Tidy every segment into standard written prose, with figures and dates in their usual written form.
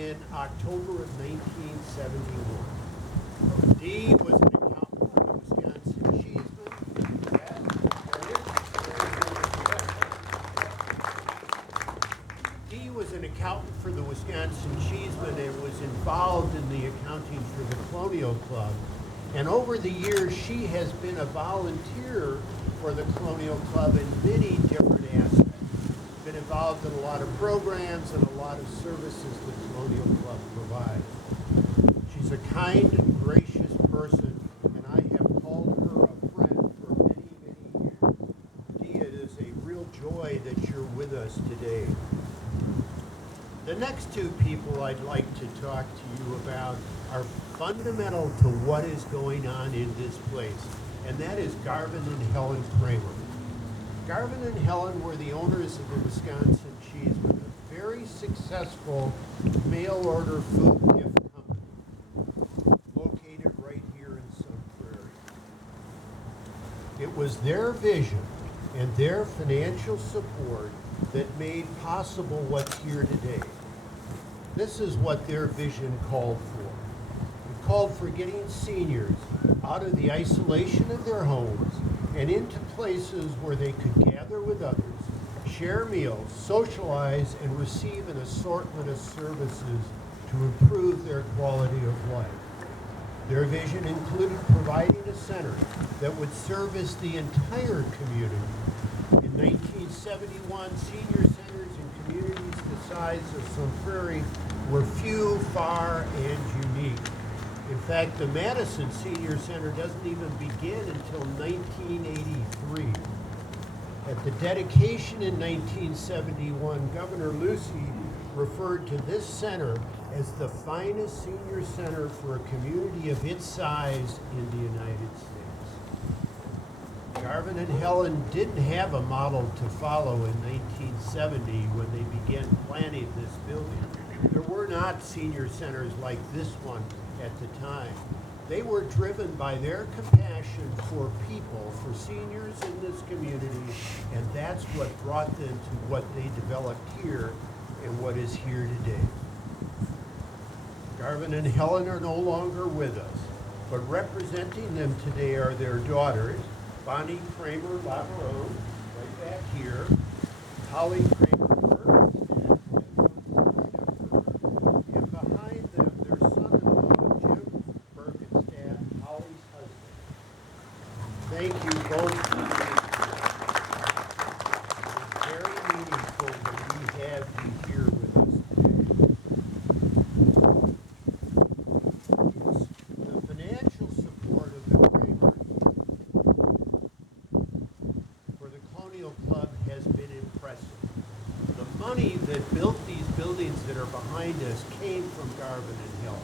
in October of 1971. Dee was an accountant for the Wisconsin Cheeseman. Dee was an accountant for the Wisconsin Cheeseman and was involved in the accounting for the Colonial Club. And over the years, she has been a volunteer for the Colonial Club in many different aspects. Been involved in a lot of programs and a lot of services the Colonial Club provides. She's a kind and gracious person, and I have called her a friend for many, many years. Dee, it is a real joy that you're with us today. The next two people I'd like to talk to you about are fundamental to what is going on in this place, and that is Garvin and Helen Prairie. Garvin and Helen were the owners of the Wisconsin Cheeseman, a very successful mail-order food gift company located right here in Sun Prairie. It was their vision and their financial support that made possible what's here today. This is what their vision called for. It called for getting seniors out of the isolation of their homes and into places where they could gather with others, share meals, socialize, and receive an assortment of services to improve their quality of life. Their vision included providing a center that would service the entire community. In 1971, senior centers in communities the size of Sun Prairie were few, far, and unique. In fact, the Madison Senior Center doesn't even begin until 1983. At the dedication in 1971, Governor Lucy referred to this center as the finest senior center for a community of its size in the United States. Garvin and Helen didn't have a model to follow in 1970 when they began planning this building. There were not senior centers like this one at the time. They were driven by their compassion for people, for seniors in this community, and that's what brought them to what they developed here and what is here today. Garvin and Helen are no longer with us, but representing them today are their daughters, Bonnie Kramer Lavarone, right back here, Holly Kramer Burke, and behind them their son-in-law, Jim Burkenstadt, Holly's husband. Thank you both. It's very meaningful that we have you here with us today. The financial support of the Kramers for the Colonial Club has been impressive. The money that built these buildings that are behind us came from Garvin and Helen.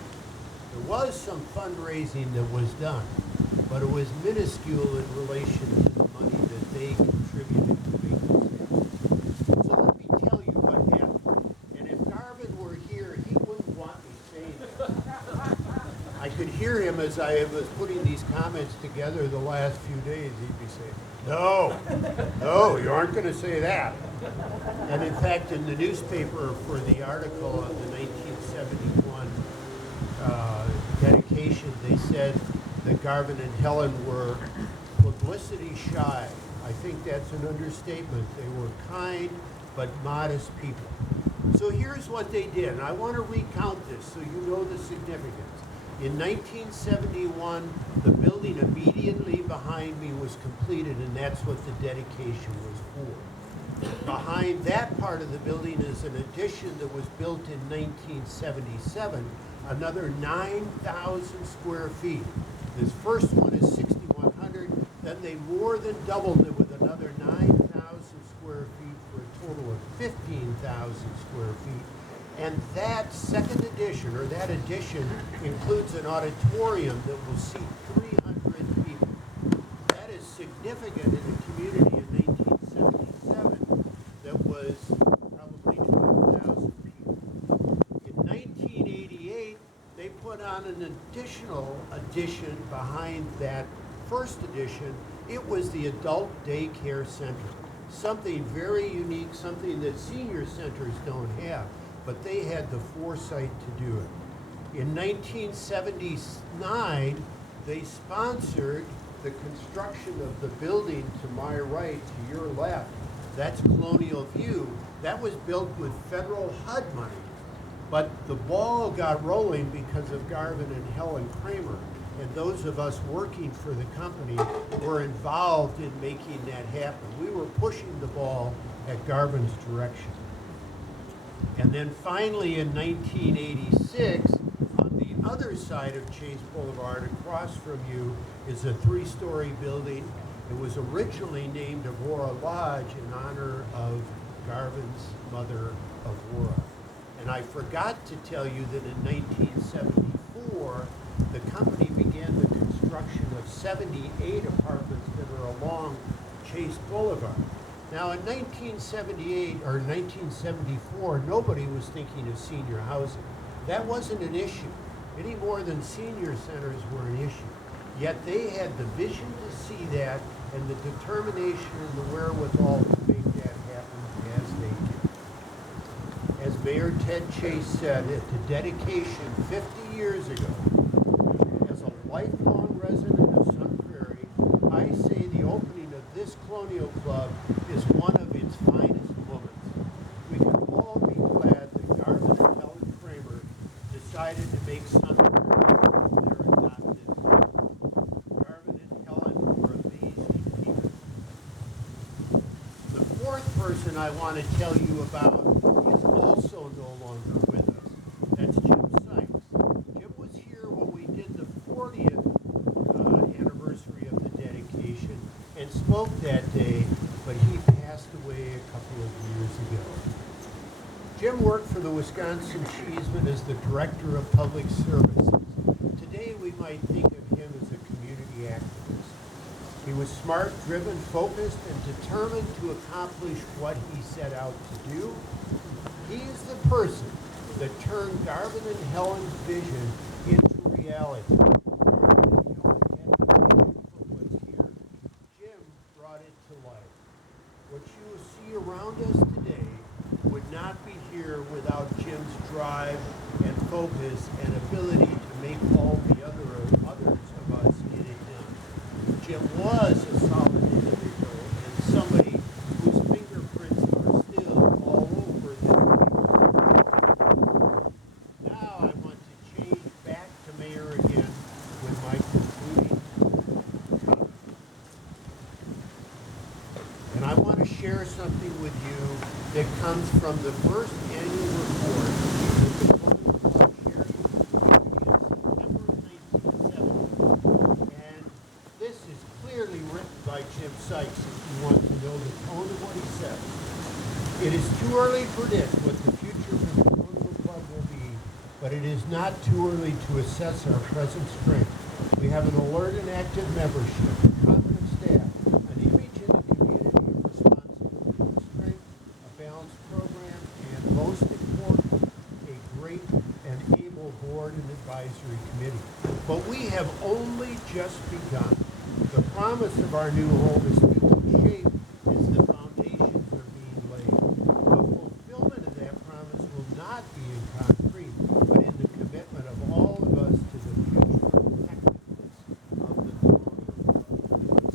There was some fundraising that was done, but it was minuscule in relation to the money that they contributed to make this happen. So let me tell you what happened. And if Garvin were here, he wouldn't want me saying it. I could hear him as I was putting these comments together the last few days. He'd be saying, no, you aren't going to say that. And in fact, in the newspaper for the article of the 1971 dedication, they said that Garvin and Helen were publicity shy. I think that's an understatement. They were kind but modest people. So here's what they did, and I want to recount this so you know the significance. In 1971, the building immediately behind me was completed, and that's what the dedication was for. Behind that part of the building is an addition that was built in 1977, another 9,000 square feet. This first one is 6,100, then they more than doubled it with another 9,000 square feet for a total of 15,000 square feet. And that second addition, or that addition, includes an auditorium that will seat 300 people. That is significant in a community in 1977 that was probably 12,000 people. In 1988, they put on an additional addition behind that first addition. It was the adult daycare center, something very unique, something that senior centers don't have. but they had the foresight to do it. In 1979, they sponsored the construction of the building to my right, to your left. That's Colonial View. That was built with federal HUD money. But the ball got rolling because of Garvin and Helen Kramer. And those of us working for the company were involved in making that happen. We were pushing the ball at Garvin's direction. And then finally in 1986, on the other side of Chase Boulevard, across from you, is a 3-story building. It was originally named Aurora Lodge in honor of Garvin's mother, Aurora. And I forgot to tell you that in 1974, the company began the construction of 78 apartments that are along Chase Boulevard. Now in 1978 or 1974, nobody was thinking of senior housing. That wasn't an issue, any more than senior centers were an issue. Yet they had the vision to see that and the determination and the wherewithal to make that happen as they did. As Mayor Ted Chase said at the dedication 50 years ago, as a lifelong resident of Sun Prairie, I say the opening of this Colonial Club is one of its finest moments. We can all be glad that Garvin and Helen Kramer decided to make Sun Prairie their adopted home. Garvin and Helen were amazing people. The fourth person I want to tell you about is also no longer with us. That's Jim Sykes. Jim was here when we did the 40th anniversary of the dedication and spoke that day, but he passed away a couple of years ago. Jim worked for the Wisconsin Cheeseman as the Director of Public Services. Today we might think of him as a community activist. He was smart, driven, focused, and determined to accomplish what he set out to do. He is the person that turned Garvin and Helen's vision into reality. Garvin and Helen had the vision for what's here. Jim brought it to life. What you see around us today would not be here without Jim's drive and focus and ability to make all the others of us get it done. Jim was a solid individual and somebody whose fingerprints are still all over this neighborhood. Now I want to change back to Mayor again with my concluding comment. And I want to share something with you that comes from the first annual report that the Colonial Club shared with the community in September of 1970. And this is clearly written by Jim Sykes if you want to know the tone of what he says. It is too early to predict what the future of the Colonial Club will be, but it is not too early to assess our present strength. We have an alert and active membership, competent staff, an image in the community of responsibility and strength, a balanced program, and most important, a great and able board and advisory committee. But we have only just begun. The promise of our new home is taking shape as the foundations are being laid. The fulfillment of that promise will not be in concrete, but in the commitment of all of us to the future effectiveness of the Colonial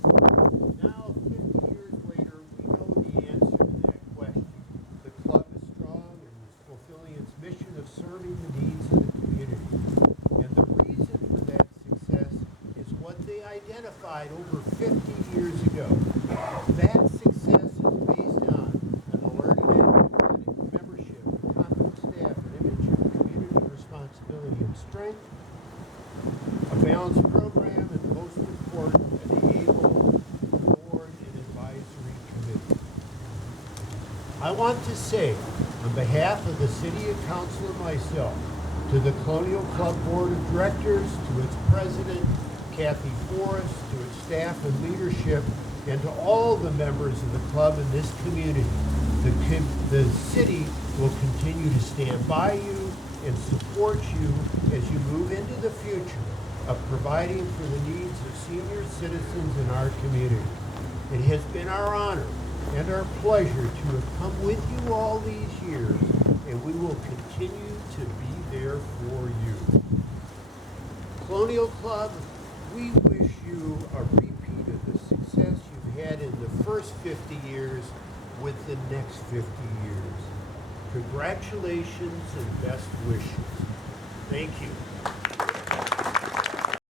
Club. Now, 50 years later, we know the answer to that question. The club is strong and is fulfilling its mission of serving the needs of the community. And the reason for that success is what they identified over 50 years ago. That success is based on an alert and active membership, a competent staff, an image of community responsibility and strength, a balanced program, and most important, an able board and advisory committee. I want to say, on behalf of the City Council and myself, to the Colonial Club Board of Directors, to its president, Kathy Forrest, to its staff and leadership, and to all the members of the club in this community, the city will continue to stand by you and support you as you move into the future of providing for the needs of senior citizens in our community. It has been our honor and our pleasure to have come with you all these years, and we will will continue to be there for you. Colonial Club, we wish you a repeat of the success you've had in the first 50 years with the next 50 years. Congratulations and best wishes. Thank you.